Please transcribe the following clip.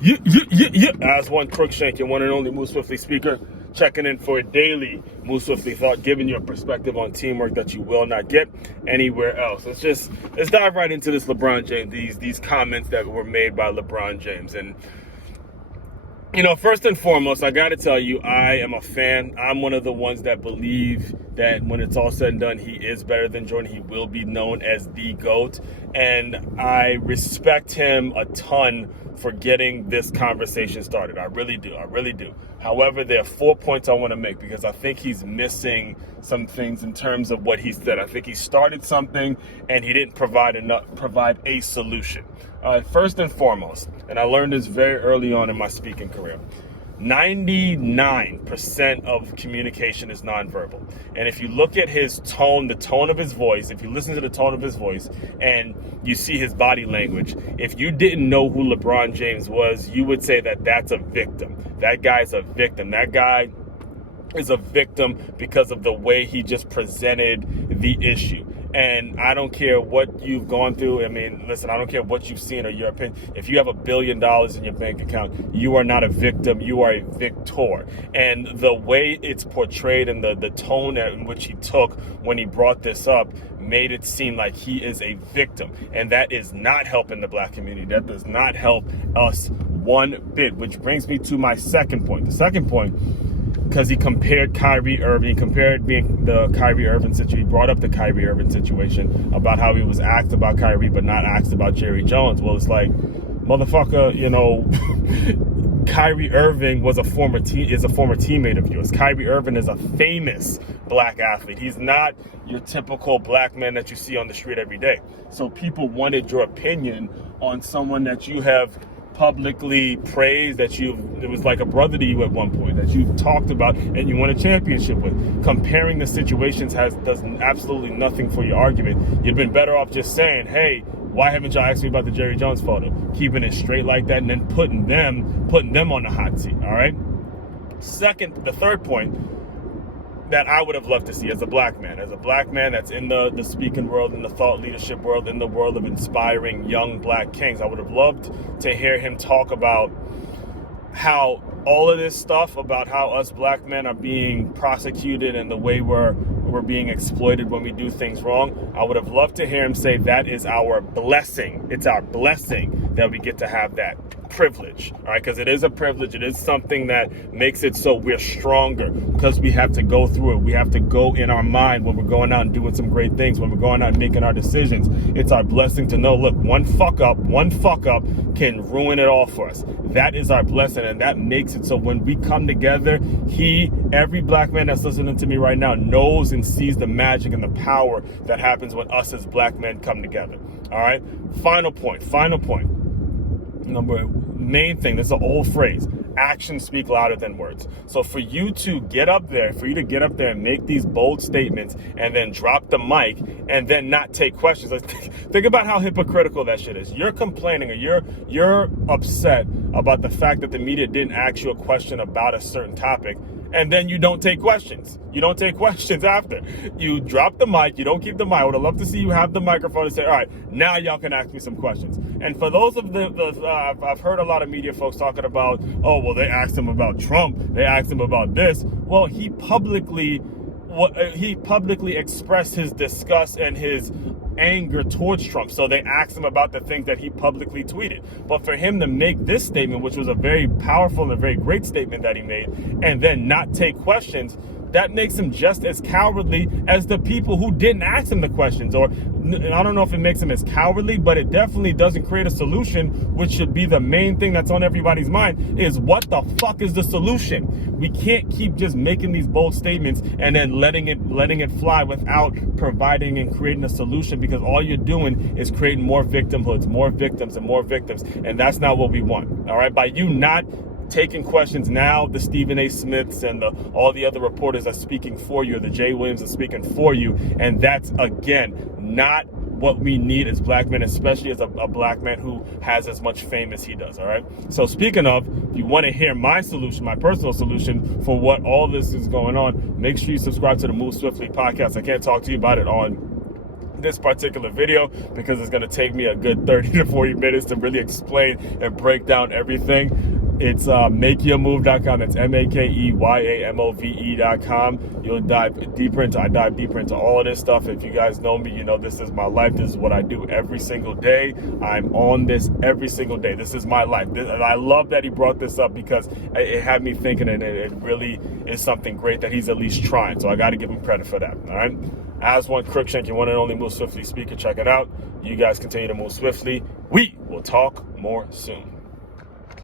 Aswand Cruickshank, your one and only Move Swiftly speaker, checking in for a daily Move Swiftly thought, giving you a perspective on teamwork that you will not get anywhere else. Let's dive right into this LeBron James, these comments that were made by LeBron James. And first and foremost, I got to tell you, I am a fan. I'm one of the ones that believe that when it's all said and done, he is better than Jordan. He will be known as the GOAT. And I respect him a ton for getting this conversation started. I really do. However, there are 4 points I want to make because I think he's missing some things in terms of what he said. I think he started something and he didn't provide a solution. First and foremost, and I learned this very early on in my speaking career, 99% of communication is nonverbal. And if you look at his tone, the tone of his voice, if you listen to the tone of his voice and you see his body language, if you didn't know who LeBron James was, you would say that that's a victim. That guy's a victim. That guy is a victim because of the way he just presented the issue. And I don't care what you've gone through. I mean, listen, I don't care what you've seen or your opinion. If you have $1 billion in your bank account, you are not a victim. You are a victor. And the way it's portrayed and the tone in which he took when he brought this up made it seem like he is a victim. And that is not helping the black community. That does not help us one bit, which brings me to my second point. The second point, because he compared Kyrie Irving, the Kyrie Irving situation. He brought up the Kyrie Irving situation about how he was asked about Kyrie but not asked about Jerry Jones. Well, it's like, motherfucker, Kyrie Irving is a former teammate of yours. Kyrie Irving is a famous black athlete. He's not your typical black man that you see on the street every day. So people wanted your opinion on someone that you have publicly praised, that it was like a brother to you at one point, that you've talked about and you won a championship with. Comparing the situations does absolutely nothing for your argument. You've been better off just saying, hey, why haven't y'all asked me about the Jerry Jones photo? Keeping it straight like that and then putting them on the hot seat, all right? The third point that I would have loved to see as a black man that's in the speaking world, in the thought leadership world, in the world of inspiring young black kings. I would have loved to hear him talk about how all of this stuff about how us black men are being prosecuted and the way we're being exploited when we do things wrong. I would have loved to hear him say that is our blessing. It's our blessing that we get to have that privilege, all right? Because it is a privilege. It is something that makes it so we're stronger because we have to go through it. We have to go in our mind when we're going out and doing some great things, when we're going out and making our decisions. It's our blessing to know, look, one fuck up can ruin it all for us. That is our blessing, and that makes it so when we come together, every black man that's listening to me right now knows and sees the magic and the power that happens when us as black men come together. All right. Final point. Main thing. This is an old phrase. Actions speak louder than words. So for you to get up there and make these bold statements and then drop the mic and then not take questions. Think about how hypocritical that shit is. You're complaining or you're upset about the fact that the media didn't ask you a question about a certain topic, and then you don't take questions. You don't take questions after. You drop the mic. You don't keep the mic. I would have loved to see you have the microphone and say, all right, now y'all can ask me some questions. And for those of I've heard a lot of media folks talking about, oh, well, they asked him about Trump. They asked him about this. Well, he publicly expressed his disgust and his anger towards Trump. So they asked him about the things that he publicly tweeted. But for him to make this statement, which was a very powerful and a very great statement that he made, and then not take questions, that makes him just as cowardly as the people who didn't ask him the questions. Or I don't know if it makes him as cowardly, but it definitely doesn't create a solution, which should be the main thing that's on everybody's mind, is what the fuck is the solution? We can't keep just making these bold statements and then letting it fly without providing and creating a solution, because all you're doing is creating more victimhoods, more victims and more victims. And that's not what we want. All right. By you not taking questions now, the Stephen A. Smiths and all the other reporters are speaking for you, the Jay Williams are speaking for you. And that's, again, not what we need as black men, especially as a black man who has as much fame as he does, all right? So speaking of, if you want to hear my solution, my personal solution for what all this is going on, make sure you subscribe to the Move Swiftly podcast. I can't talk to you about it on this particular video because it's going to take me a good 30 to 40 minutes to really explain and break down everything. It's makeyourmove.com. That's makeyaMove.com. You'll dive deeper into, I dive deeper into all of this stuff. If you guys know me, you know this is my life. This is what I do every single day. I'm on this every single day. This is my life. And I love that he brought this up because it had me thinking, and it really is something great that he's at least trying. So I got to give him credit for that. All right. Aswand Cruickshank, your one and only Move Swiftly speaker. Check it out. You guys continue to move swiftly. We will talk more soon.